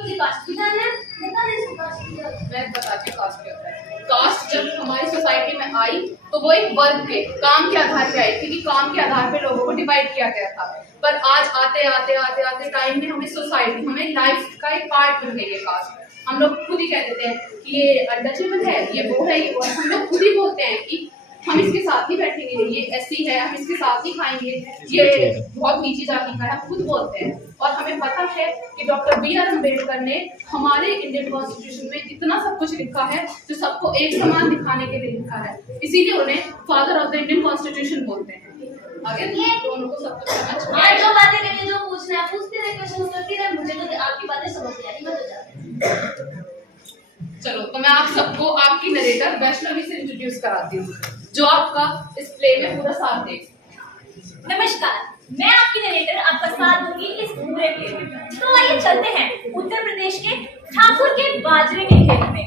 तुझे कास्ट की जान है? बता दे इसको कास्ट की जान। मैं बताती हूँ कास्ट क्या होता है। कास्ट जब हमारी सोसाइटी में आई तो वो एक वर्ग के काम के आधार पे आई, क्योंकि काम के आधार पे लोगों को डिवाइड किया गया था। पर आज आते आते आते आते टाइम में हमें सोसाइटी, हमें लाइफ का एक पार्ट बन गई है कास्ट। हम लोग खुद ही कह देते हैं कि ये अनटचेबल है, ये वो है, ये वो है। हम लोग खुद ही बोलते हैं कि हम इसके साथ ही बैठेंगे, ये ऐसी है, हम इसके साथ ही खाएंगे, ये बहुत नीची जाति का है, हम खुद बोलते हैं। और हमें पता है कि डॉक्टर बी आर अम्बेडकर ने हमारे इंडियन कॉन्स्टिट्यूशन में इतना सब कुछ लिखा है जो सबको एक समान दिखाने के लिए लिखा है, इसीलिए उन्हें father of the Indian constitution बोलते हैं। आगे दोनों को सब कुछ समझ यार जो बातें करनी, जो पूछना है पूछते रहे, क्वेश्चन करती रहे, मुझे तो आपकी बातें समझ नहीं आ रही, मैं तो जा। चलो तो मैं आप सबको आपकी नरेटर वैष्णवी से इंट्रोड्यूस कराती हूँ, जो आपका इस प्ले में पूरा साथ देगी। नमस्कार, मैं आपकी नरेटर आपका साथ दूंगी इस पूरे प्ले में। तो आइए चलते हैं उत्तर प्रदेश के ठाकुर के बाजरे के खेत में।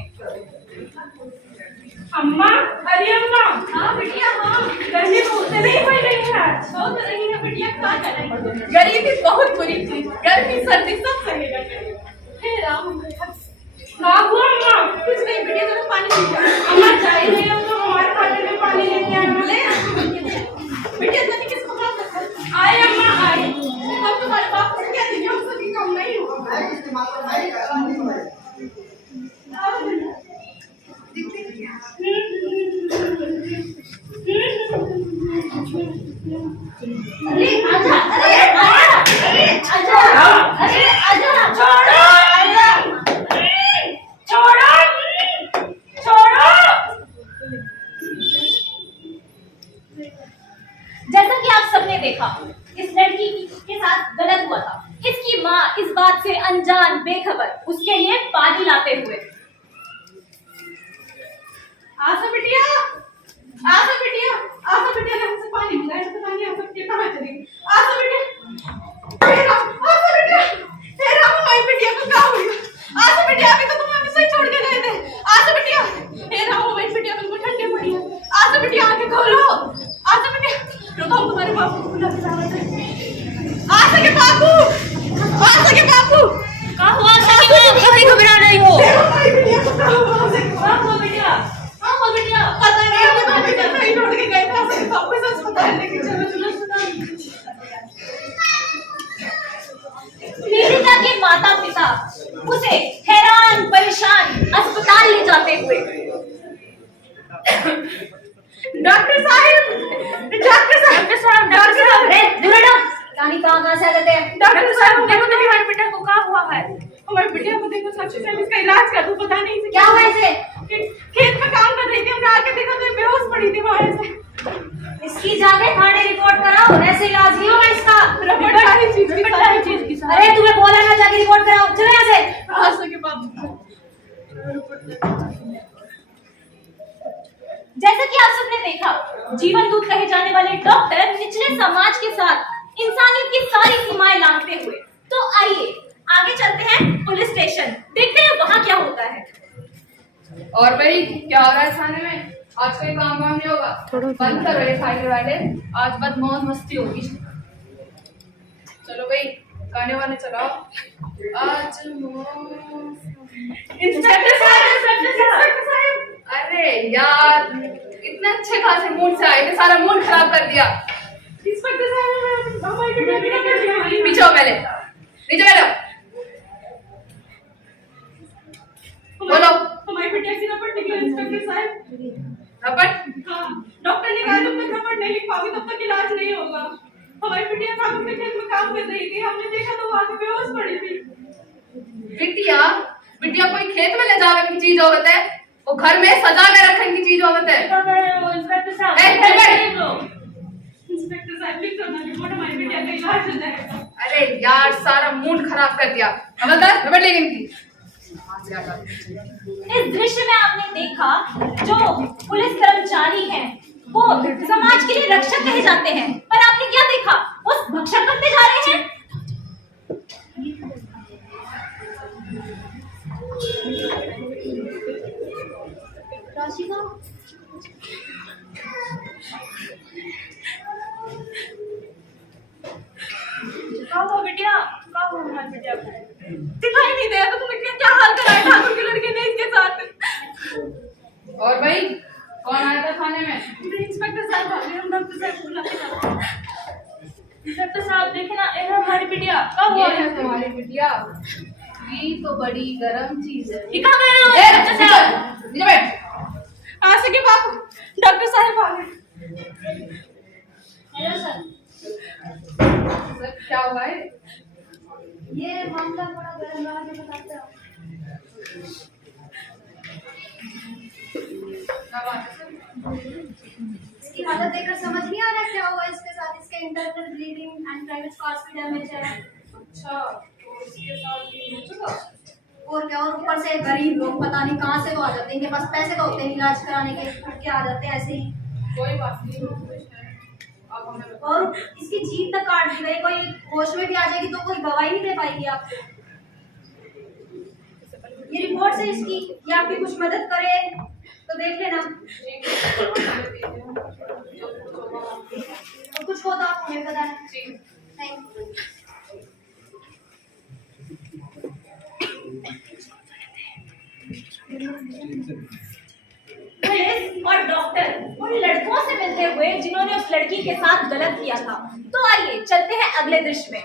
अम्मा, अरे अम्मा, हाँ बिटिया, हाँ गर्मी बहुत नहीं पड़ रही है। बहुत रही है बिटिया, क्या करें? गरीबी बहुत बुरी चीज, गर्मी सर्दी सब सहेगा। हे राम, हाँ हुआ अम्मा, कुछ नहीं बेटिया, चलो पानी पी जाओ। अम्मा चाय ले आओ तो हमारे खाते में पानी लेके आए। बिटिया तने किसको बात कर? आए अम्मा आए। अब तुम्हारे बाप को क्या देंगे, हम सभी काम नहीं होगा। अरे आजा, अरे आजा, अरे आजा, छोड़ो, छोड़ो, छोड़ो। जैसा कि आप सबने देखा, इस लड़की के साथ गलत हुआ था। इसकी माँ इस बात से अनजान, बेखबर उसके लिए पानी लाते हुए। आशा बिटिया, आशा बिटिया, आशा बिटिया ने हमसे पानी मिला है, पता नहीं आशा बिटिया कहाँ चली गई। आशा बिटिया, हे राम, आशा बिटिया, हे राम, हमारी बिटिया को क्या हो गया? आशा बिटिया, अभी तो तुम हमें सही छोड़ के गए थे। आशा बिटिया, हे राम, हमारी बिटिया बिल्कुल ठंडी पड़ी है। आशा बिटिया आके खोलो। आशा बिटिया, रुको, हम तुम्हारे बापू को बुला के लाते हैं। आशा के बापू, आशा के बापू, क्या हुआ? कैसे घबरा रही हो? हमारी बिटिया को क्या हुआ? आशा के क्या हुआ बिटिया? क्या हुआ बिटिया? पता नहीं, हमें तो बिटिया सही छोड़ के गए थे। आशा के बापू से अस्पताल लेके चलो, चलो अस्पताल। पीड़िता के माता पिता उसे हैरान परेशान अस्पताल ले जाते हुए। डॉक्टर साहब, डॉक्टर साहब, डॉक्टर साहब, डॉक्टर साहब, रानी कहाँ से आ जाते हैं? डॉक्टर साहब, देखो तो हमारे बेटा को क्या हुआ है? हमारे बेटिया को देखो, सबसे पहले इसका इलाज कर दो। पता नहीं क्या हुआ इसे? खेत में काम कर रही थी, हमने आके देखा तो ये बेहोश पड़ी थी वहां से। इसकी जाके थाने रिपोर्ट कराओ, ऐसे इलाज नहीं होगा इसका। रिपोर्ट सारी चीज की सारी। अरे तुम्हें बोला ना, जाके रिपोर्ट कराओ, चलो यहाँ से। आशा के बापू, जैसा कि आप सबने देखा, जीवन दूत कहे जाने वाले डॉक्टर निचले समाज के साथ इंसानियत की सारी सीमाएं लांघते हुए। तो आइए आगे चलते हैं पुलिस स्टेशन, देखते हैं वहाँ क्या होता है। और भाई क्या हो रहा है थाने में? आज कोई काम वाम नहीं होगा, बंद करो ये फाइल वाले, आज बस मौज मस्ती होगी। चलो भाई गाने वाने चलाओ। आज इंस्पेक्टर साहब, इंस्पेक्टर साहब, अरे यार इतने अच्छे खासे मूड से आए थे, सारा मूड खराब कर दिया। इंस्पेक्टर साहब, हमारी बेटिया बिना पड़ी। पीछे हो, पहले नीचे बैठो। बोलो। हमारी बेटिया की रपट निकली इंस्पेक्टर साहब। रपट? हाँ, डॉक्टर ने कहा जब तक रपट नहीं लिख पाओगे तब तक इलाज नहीं होगा। हमारी बिटिया ठाकुर के खेत में काम कर रही थी, हमने देखा तो वहां पे बेहोश पड़ी थी। बिटिया, बिटिया कोई खेत में ले जाने की चीज होती है, वो घर में सजा के रखने की चीज होती है। इंस्पेक्टर साहब, इंस्पेक्टर साहब, लिख दो ना रिपोर्ट, हमारी बिटिया का इलाज हो जाएगा। अरे यार सारा मूड खराब कर दिया। खबरदार, रबड़ लेगी इनकी। इस दृश्य में आपने देखा, जो पुलिस कर्मचारी हैं वो समाज के लिए रक्षक कहे जाते हैं, पर आपने क्या देखा? वो भक्षक बनते जा रहे हैं। राशिका, क्या हुआ बिटिया? क्या हुआ हमारी बिटिया को? दिखाई नहीं दे रहा तो तुम और भाई कौन आया था थाने में? इंस्पेक्टर साहब आ गए, हम डॉक्टर साहब बुला के लाए। डॉक्टर साहब देखे ना, ये हमारी बिटिया कब हुआ ये है तुम्हारी बिटिया। ये तो बड़ी गरम चीज है। ये कहाँ गए हो डॉक्टर साहब? नीचे बैठ। आ सके बाप, डॉक्टर साहब आ गए। हेलो सर, सर क्या हुआ है? ये मामला बड़ा गर्म रहा, जो बताते हो। क्या बात है सर? इसकी हालत देखकर समझ नहीं आ रहा क्या हुआ इसके साथ। इसके internal bleeding and private parts भी डैमेज है। अच्छा, तो इसके साथ ये हो चुका? और क्या, और ऊपर से गरीब लोग पता नहीं कहाँ से वो आ जाते हैं, इनके पास पैसे तो होते हैं इलाज कराने के, क्या आ जाते हैं ऐसे ही। कोई बात नहीं, अब हमें बताओ। और इसकी जीभ तक काट दी गई, कोई होश में भी आ जाएगी तो कोई दवाई नहीं दे पाएगी आपको। ये रिपोर्ट है इसकी, ये आपकी कुछ मदद करे तो देख लेना। और कुछ हो तो आप हमें बताना। Thank you. पुलिस और डॉक्टर उन लड़कों से मिलते हुए जिन्होंने उस लड़की के साथ गलत किया था। तो आइए चलते हैं अगले दृश्य में।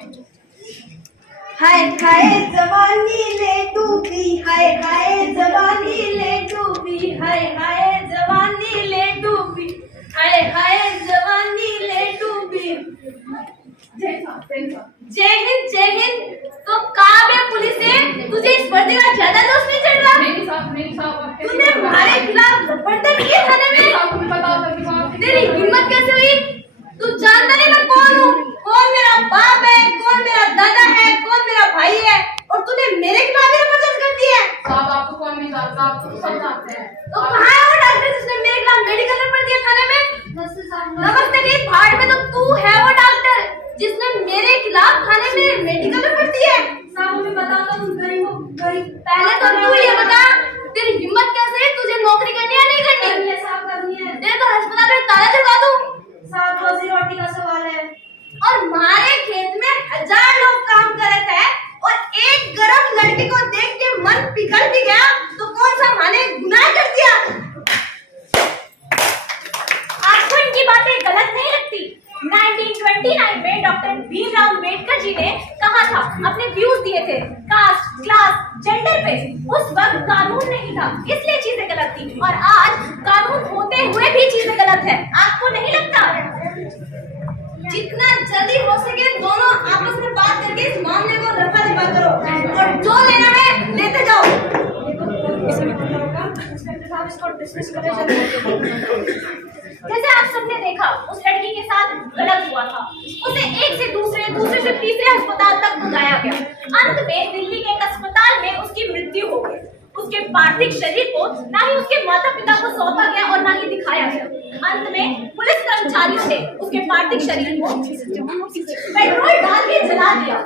हाय हाय जवानी ले डूबी, हाय हाय जवानी ले डूबी, हाय हाय जवानी ले डूबी, हाय हाय जवानी ले डूबी। जय हिंद जय हिंद। तो काम है पुलिस है, तुझे इस पर्दे का ज्यादा दोष नहीं चढ़ रहा? नहीं साहब तूने हमारे खिलाफ जबरदस्ती किए थाने में। आपको पता होता कि वहाँ तेरी हिम्मत कैसे हुई? तू जानता नहीं मैं कौन हूँ, कौन मेरा बाप है, कौन मेरा दादा है, कौन मेरा भाई है, और तूने मेरे खिलाफ जबरदस्ती कर दी है। साहब आपको कौन नहीं जानता, आप तो सब जानते हैं। तो कहाँ है वो डॉक्टर जिसने मेरे खिलाफ मेडिकल रिपोर्ट दिया थाने में? नमस्ते की भाड़ में तो तू है वो डॉक्टर जिसने मेरे खिलाफ थाने में मेडिकल रिपोर्ट दी है। साहब हमें बता दो, तुम गरीब पहले तो तू ये बता, तेरी हिम्मत कैसे है? तुझे नौकरी करनी है नहीं करनी? साहब करनी है। तेरे तो अस्पताल में ताला चढ़वा दूं। साहब रोजी रोटी का सवाल है, और हमारे खेत में 1000 लोग काम कर रहे थे और एक गर्म लड़की को देख के मन पिघल भी गया, तो कौन सा माने गुनाह कर दिया? आपको इनकी बातें गलत नहीं लगती? 1929 में डॉक्टर भीमराव अम्बेडकर जी ने कहा था, अपने व्यूज दिए थे कास्ट, क्लास, जेंडर पे। उस वक्त कानून नहीं था, इसलिए चीजें गलत थी, और आज कानून होते हुए भी चीजें गलत है। आपको नहीं लगता? जितना जल्दी हो सके दोनों आपस में बात करके इस मामले को रफा दफा करो, और जो लेना है लेते जाओ। जैसे आप सबने देखा, उस लड़की के साथ गलत हुआ था। उसे एक से दूसरे, दूसरे से तीसरे अस्पताल तक बुलाया गया। अंत में दिल्ली के एक अस्पताल में उसकी मृत्यु हो गई। उसके पार्थिव शरीर को ना ही उसके माता पिता को सौंपा गया और ना ही दिखाया गया। अंत में पुलिस कर्मचारियों ने उसके पार्थिव शरीर को पेट्रोल डाल के जला दिया।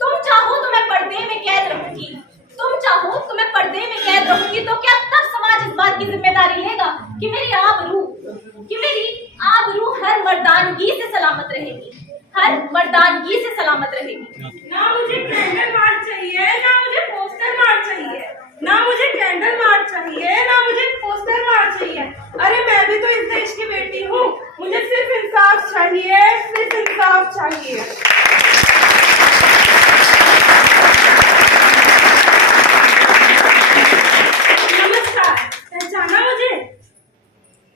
तुम चाहो तो मैं पर्दे में कैद रहूंगी, तुम चाहो तो मैं पर्दे में कैद रहूंगी, तो क्या तब समाज इस बात की जिम्मेदारी लेगा कि मेरी आबरू हर मर्दानगी से सलामत रहेगी, हर मर्दानगी से सलामत रहेगी। ना मुझे कैंडल मार्च चाहिए, ना मुझे पोस्टर मार्च चाहिए, ना मुझे कैंडल मार्च चाहिए, ना मुझे पोस्टर मार्च चाहिए। अरे मैं भी तो इस देश की बेटी हूँ, मुझे सिर्फ इंसाफ चाहिए, सिर्फ इंसाफ चाहिए। नमस्कार, पहचाना मुझे?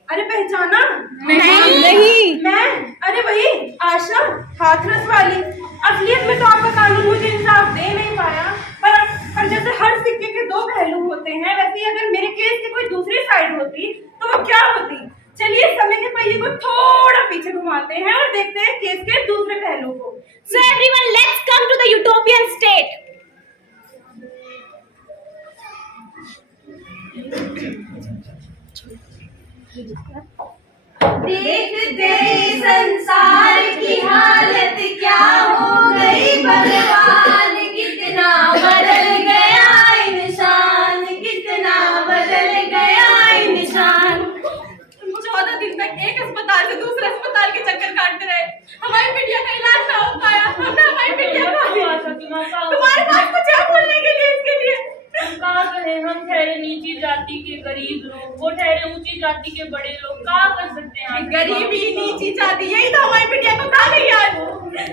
अरे पहचाना? नहीं। मैं? अरे वही आशा, हाथरस वाली। असलियत में तो आपका कानून मुझे इंसाफ दे नहीं पाया, पर जैसे हर सिक्के के दो पहलू होते हैं, वैसे ही अगर मेरे केस की कोई दूसरी साइड होती तो वो क्या होती? चलिए समय के पहिए को थोड़ा पीछे घुमाते हैं और देखते हैं केस के दूसरे पहलू को। So everyone, let's come to the utopian state. देख तेरे संसार की हालत क्या हो गई भगवान, कितना बदल गया इंसान, कितना बदल गया इंसान। 14 दिन तक एक अस्पताल से दूसरे अस्पताल के चक्कर काटते रहे, हमारी बिटिया का इलाज ना हो पाया, हमने हमारी बिटिया को तुम्हारे पास कुछ है बोलने के लिए? इसके लिए कहाँ गए हम ठहरे नीची जाति के गरीब लोग, वो ठहरे ऊंची जाति के बड़े लोग, क्या कर सकते हैं? गरीबी नीची जाति, यही तो हमारी बिटिया को खा गई आज।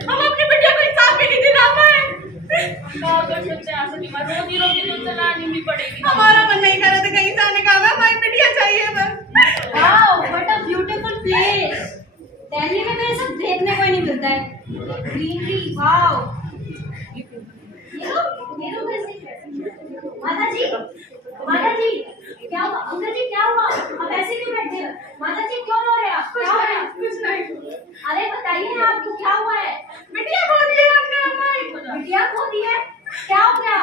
हम अपनी बिटिया को इंसाफ भी नहीं दिला पाए। क्या कर सकते हैं? आशा की माँ, रोजी रोटी तो चलानी भी पड़ेगी। हमारा मन नहीं कर रहा था कहीं जाने का, हमारी बिटिया चाहिए बस। Wow, what a beautiful place. Delhi में तो ये सब देखने को ही नहीं मिलता है। Greenery, wow. ये लो माता जी, क्या हुआ? अंकल जी क्या हुआ? आप ऐसे क्यों बैठे हो? माता जी क्यों रो रहे हैं आप? क्या हो रहा है? कुछ नहीं। अरे बताइए ना, आपको क्या हुआ है? बिटिया खो दी है हमने हमारी। बिटिया खो दी है? क्या हो गया?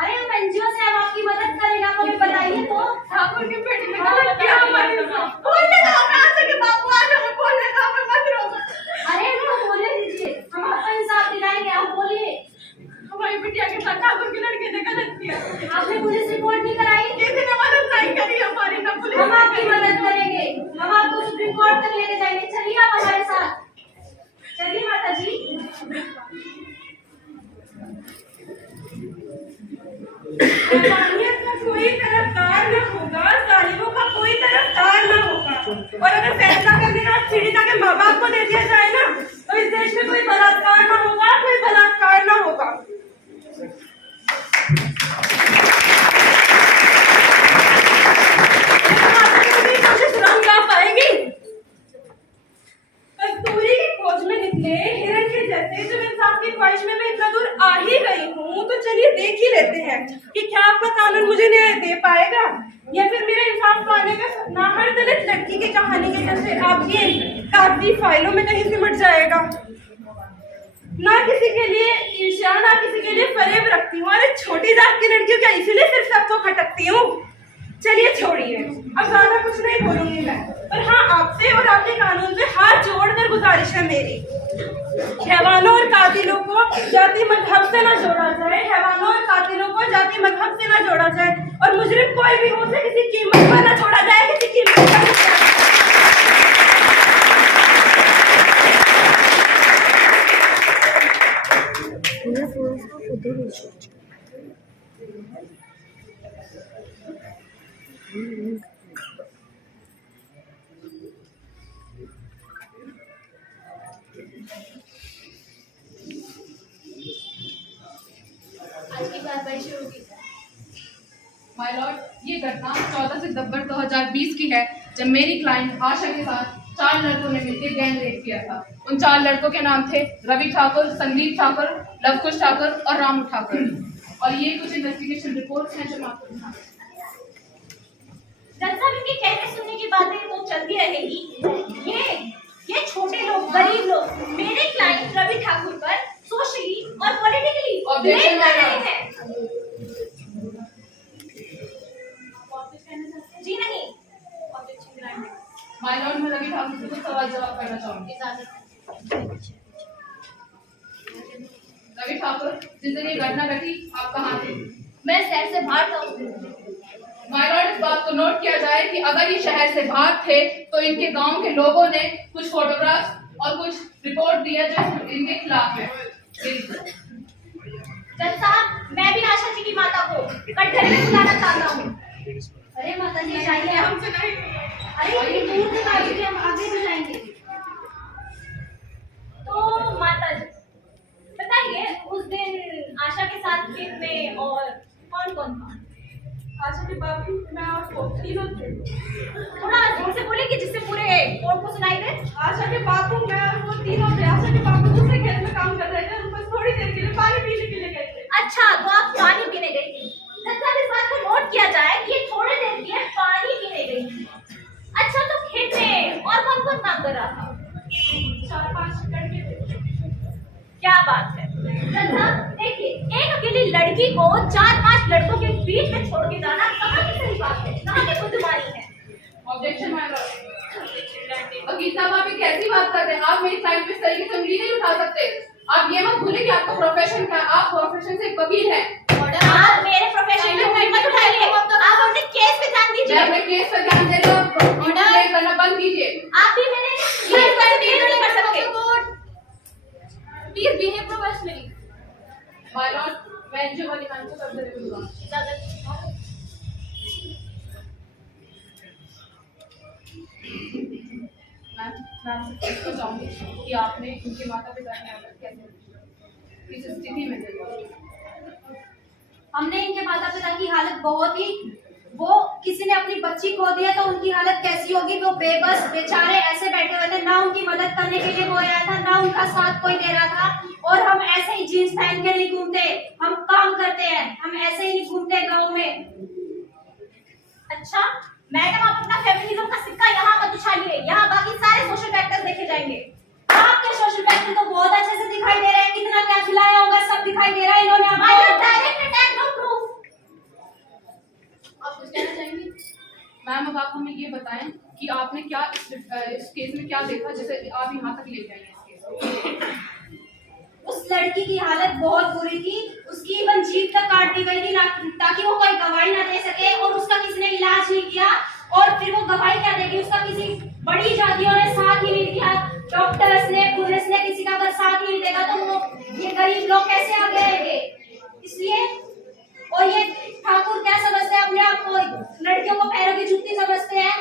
अरे हम एनजीओ से हम आपकी मदद करेंगे, आप हमें बताइए तो। ठाकुर की बेटी ने कहा क्या हमारी बोलने का हमें आशा के बापू आज हमें बोलने का हमें मत रोको। अरे हमको बोलने दीजिए, हम आपका इंसाफ दिलाएंगे, आप बोलिए। हमारी बिटिया के साथ ठाकुर की लड़के ने गलत किया। आपने पुलिस रिपोर्ट नहीं कराई? किसी ने मदद नहीं करी हमारी, ना पुलिस। हम आपकी मदद करेंगे, हम आपको सुप्रीम कोर्ट तक लेके जाएंगे। चलिए आप हमारे साथ, चलिए माता जी। इंसानियत का कोई तरफदार न होगा, जालिमों का कोई तरफदार न होगा। और अगर फैसला करने का पीड़िता के माँ बाप को दे दिया जाए ना, तो इस देश में कोई बलात्कार न होगा, कोई बलात्कार न होगा। कोशिश रंग ला पाएगी। कस्तूरी की खोज में निकले हिरण के जैसे जब इंसाफ की ख्वाहिश में मैं इतना दूर आ ही गई हूँ, तो चलिए देख ही लेते हैं कि क्या आपका कानून मुझे न्याय दे पाएगा, या फिर मेरा इंसाफ पाने का सपना हर दलित लड़की की कहानी के जैसे आपकी कागजी फाइलों में कहीं सिमट जाएगा। ना किसी के लिए ईर्ष्या, ना किसी के लिए फरेब रखती हूँ। अरे छोटी जात की लड़कियों क्या इसीलिए सिर्फ सबको खटकती हूँ। चलिए छोड़िए, अब ज्यादा कुछ नहीं बोलूंगी मैं, पर हाँ आपसे और आपके कानून से हाथ जोड़कर गुजारिश है मेरी, हैवानों और कातिलों को जाति मजहब से न जोड़ा जाए, हैवानों और कातिलों को जाति मजहब से न जोड़ा जाए, और मुजरिम कोई भी हो उसे किसी कीमत पर न छोड़ा जाए, किसी कीमत पर। आज की कार्रवाई शुरू की। माय लॉर्ड, ये घटना 14 सितंबर 2020 की है, जब मेरी क्लाइंट आशा के साथ 4 लड़कों ने मिलकर गैंग रेप किया था। उन 4 लड़कों के नाम थे रवि ठाकुर, संदीप ठाकुर, लवकुश ठाकुर और रामू ठाकुर। और ये कुछ इन्वेस्टिगेशन रिपोर्ट्स हैं जो मैं आपको दिखाऊंगा। जब तक इनके कहने सुनने की बातें वो चलती रहेगी, ये छोटे लोग, गरीब लोग मेरे क्लाइंट रवि ठाकुर पर सोशली और पॉलिटिकली ब्लेम कर रहे हैं। जी नहीं, माय लॉर्ड, मैं रवि ठाकुर से कुछ सवाल जवाब करना चाहूंगी। रवि ठाकुर, जिस दिन ये घटना घटी आप कहाँ थे? मैं शहर से बाहर था उस दिन। माय लॉर्ड, इस बात को नोट किया जाए कि अगर ये शहर से बाहर थे तो इनके गांव के लोगों ने कुछ फोटोग्राफ्स और कुछ रिपोर्ट दी है जो इनके खिलाफ है। जज साहब, मैं भी आशा जी की माता को कटघरे में बुलाना चाहता हूँ। अरे माता जी चाहिए हमसे नहीं। अरे ये दूर से आगे हम आगे भी जाएंगे। तो माता जी बताइए, उस दिन आशा के साथ खेत में और कौन कौन था? आशा के बापू, मैं और वो तीनों थे। थोड़ा जोर से बोलिए कि जिससे पूरे कोर्ट को सुनाई दे। आशा के बापू, मैं और वो तीनों थे। आशा के बापू दूसरे खेत में काम कर रहे थे, उन बस थोड़ी देर के लिए पानी पीने के लिए गए थे। अच्छा, तो आप पानी पीने गई थी। जज साहब, इस बात को नोट किया जाए कि ये थोड़ी देर के लिए पानी पीने गई थी। अच्छा, तो खेत में और कौन कौन काम कर रहा था? 4-5 लड़के थे। क्या बात है। जज साहब देखिए, एक अकेली लड़की को 4-5 लड़कों के बीच में छोड़ के जाना कहाँ की सही बात है, कहाँ की बुद्धिमानी है? Objection my Lord. वकील साहब, आप ये कैसी बात कर रहे हैं? आप मेरी क्लाइंट पे इस तरीके से उंगली नहीं उठा सकते। आप ये मत भूलें कि आपका प्रोफेशन क्या है। आप प्रोफेशन से एक वकील हैं। आप मेरे प्रोफेशन में उंगली मत उठाइए, आप अपने केस पे ध्यान मैं दीजिए। अपने केस पर ध्यान दे रहा हूं, ऑर्डर करना बंद कीजिए। आप भी मेरे केस पर डील नहीं कर सकते। Please behave professionally. My Lord, मैं एनजीओ वाली मैम को कब्जे में लूंगा। इजाजत। मैं आपसे पूछना चाहूंगी कि आपने उनके माता पिता की हालत कैसे देखी? किस स्थिति में थे? हमने इनके माता पिता की हालत बहुत ही, वो किसी ने अपनी बच्ची खो दी है तो उनकी हालत कैसी होगी। वो बेबस बेचारे ऐसे बैठे हुए थे, ना उनकी मदद करने के लिए कोई आया था, ना उनका साथ कोई दे रहा था। और हम ऐसे ही जीन्स पहन के नहीं घूमते, हम काम करते हैं, हम ऐसे ही नहीं घूमते गाँव में। अच्छा मैडम, आप अपना फेमिनिज्म का सिक्का यहाँ मत उछालिए, यहाँ बाकी सारे सोशल फैक्टर्स देखे जाएंगे। आपके सोशल फैक्टर तो बहुत अच्छे से दिखाई दे रहे हैं, कितना क्या खिलाया होगा सब दिखाई दे रहा है। इन्होंने डायरेक्ट अटैक, नो प्रूफ। आप कुछ कहना चाहेंगे? मैम अब आप हमें ये बताएं कि आपने क्या इस केस में क्या देखा जैसे आप यहाँ तक लेके आई हैं इस केस को? उस लड़की की हालत बहुत बुरी थी, उसकी इवन जीभ तक काट दी गई थी ताकि वो कोई गवाही ना दे सके, और उसका किसी ने इलाज नहीं किया। और फिर वो गवाही क्या देगी, उसका किसी बड़ी जातियों ने साथ ही नहीं दिया, डॉक्टर्स ने, पुलिस ने, किसी का अगर साथ ही नहीं देगा तो वो ये गरीब लोग कैसे आगे आएंगे। इसलिए और ये ठाकुर क्या समझते हैं अपने आप को, लड़कियों को पैरों की जूती समझते हैं।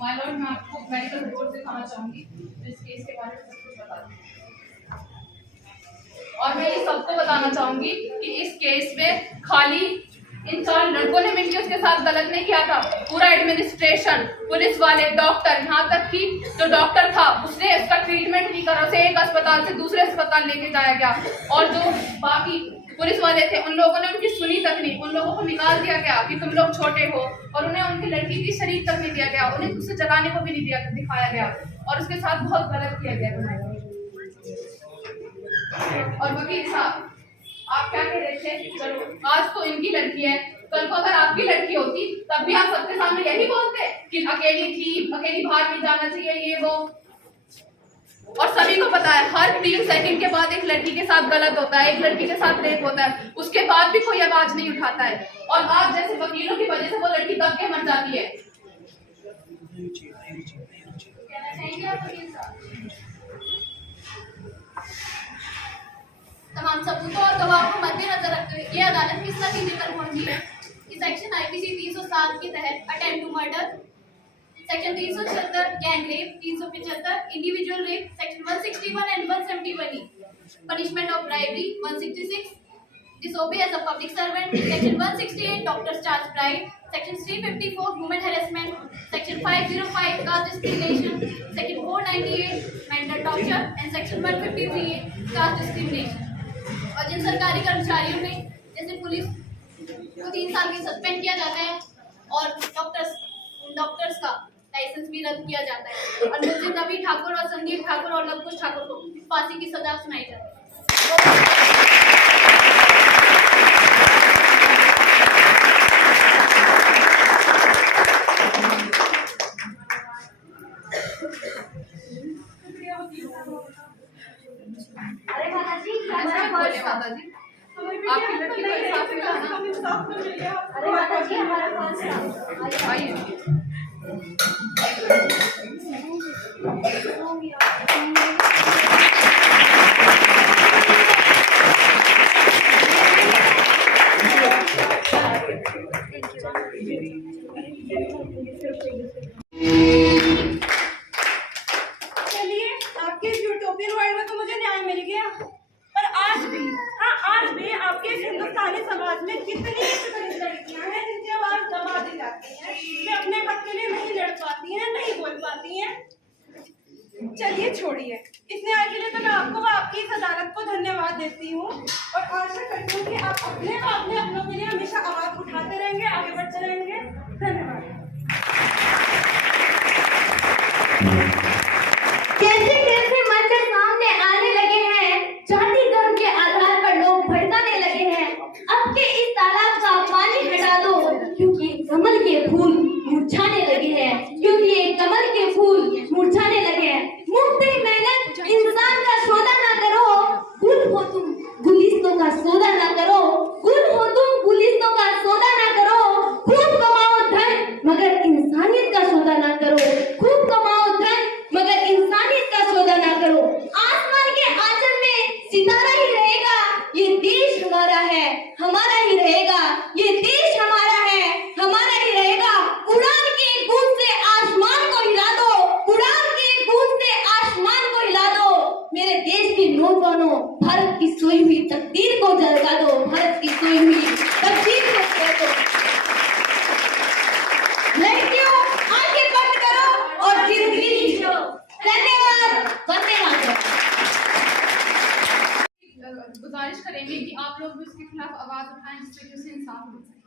माय लॉर्ड, मैं आपको मेडिकल रिपोर्ट दिखाना चाहूंगी तो इस केस के बारे में सब कुछ बता दूंगी। और मैं ये सबको बताना चाहूंगी कि इस केस में खाली इन 4 लड़कों ने मिलकर उसके साथ गलत नहीं किया था, पूरा एडमिनिस्ट्रेशन, पुलिस वाले, डॉक्टर, यहाँ तक कि जो डॉक्टर था उसने इसका ट्रीटमेंट नहीं करा, उसे एक अस्पताल से दूसरे अस्पताल लेके जाया गया। और जो बाकी पुलिस वाले थे उन लोगों ने उनकी सुनी तक नहीं, उन लोगों को निकाल दिया गया कि तुम लोग छोटे हो, और उन्हें उनकी लड़की की शरीर तक नहीं दिया गया, उन्हें उसे जलाने को भी नहीं दिखाया गया, और उसके साथ बहुत गलत किया गया। और वकील साहब, आप क्या कह रहे थे? चलो आज तो इनकी लड़की है, कल को अगर आपकी लड़की होती तब भी आप सबके सामने यही बोलते कि अकेली थी, अकेली बाहर नहीं जाना चाहिए, ये वो। और सभी को पता है हर 3 सेकंड के बाद एक लड़की के साथ गलत होता है, एक लड़की के साथ रेप होता है, उसके बाद भी कोई आवाज नहीं उठाता है। और आप जैसे वकीलों की वजह से वो लड़की दब के मर जाती है। कहना चाहेंगे आप वकील साहब? तमाम सबूतों और गवाहों को मद्देनजर रखते हुए ये अदालत किस नतीजे पर पहुंची है कि सेक्शन आईपीसी 307 के तहत attempt to murder, section 376 gang rape, 375 individual rape, section 161 and 171 punishment of bribery, 166 disobey as a public servant, section 168 doctor's charge bribe, section 354 human harassment, section 505 caste discrimination, section 498 mental torture and section 153 caste discrimination। और जिन सरकारी कर्मचारियों में जैसे police को 3 साल के suspend किया जाता है और डॉक्टर्स का लाइसेंस भी रद्द किया जाता है, और मुझे नवी ठाकुर और संदीप ठाकुर और लवकुश ठाकुर को फांसी की सजा सुनाई जाती है। अरे माता जी, बोले माता जी, आपकी लड़की को इंसाफ मिला ना? अरे माता जी, हमारा फर्ज था। आइए। चलिए, आपके इस यूटोपियन वर्ल्ड में तो मुझे न्याय मिल गया, पर आज भी आपके इस हिंदुस्तानी समाज में कितनी ऐसी लड़कियां हैं जिनकी आवाज दबा दी जाती है, वे अपने हक के लिए नहीं लड़ पाती हैं, नहीं बोल पाती हैं। चलिए छोड़िए, इस न्याय के लिए तो मैं आपको व आपकी इस अदालत को धन्यवाद देती हूँ, और आशा करती हूँ कि आप अपने अपनों के लिए हमेशा आवाज उठाते रहेंगे, आगे बढ़ते रहेंगे। धन्यवाद। कैसे कैसे मंदिर सामने आने लगे हैं, जाति धर्म के आधार पर लोग भड़काने लगे हैं। अब के इस तालाब का पानी हटा दो, क्योंकि कमल के फूल मुरझाने लगे हैं, क्योंकि ये कमल के फूल मुरझाने लगे हैं। मुफ्त मेहनत इंसान का सौदा ना करो, गुल हो तुम गुलिस्तों का सौदा ना करो, गुल हो तुम गुलिस्तों का सौदा ना करो। खूब कमाओ धन मगर इंसानियत का सौदा ना करो, खूब कमाओ धन मेरे देश के नौजवानों, भारत की सोई हुई तकदीर को जगा दो, भारत की सोई हुई तकदीर को जगा दो। लड़कियों, आंखें बंद करो और जिंदगी जियो। धन्यवाद। वंदे मातरम। गुजारिश करेंगे कि आप लोग भी उसके खिलाफ आवाज उठाएं जिससे कि उसे इंसाफ मिल सके।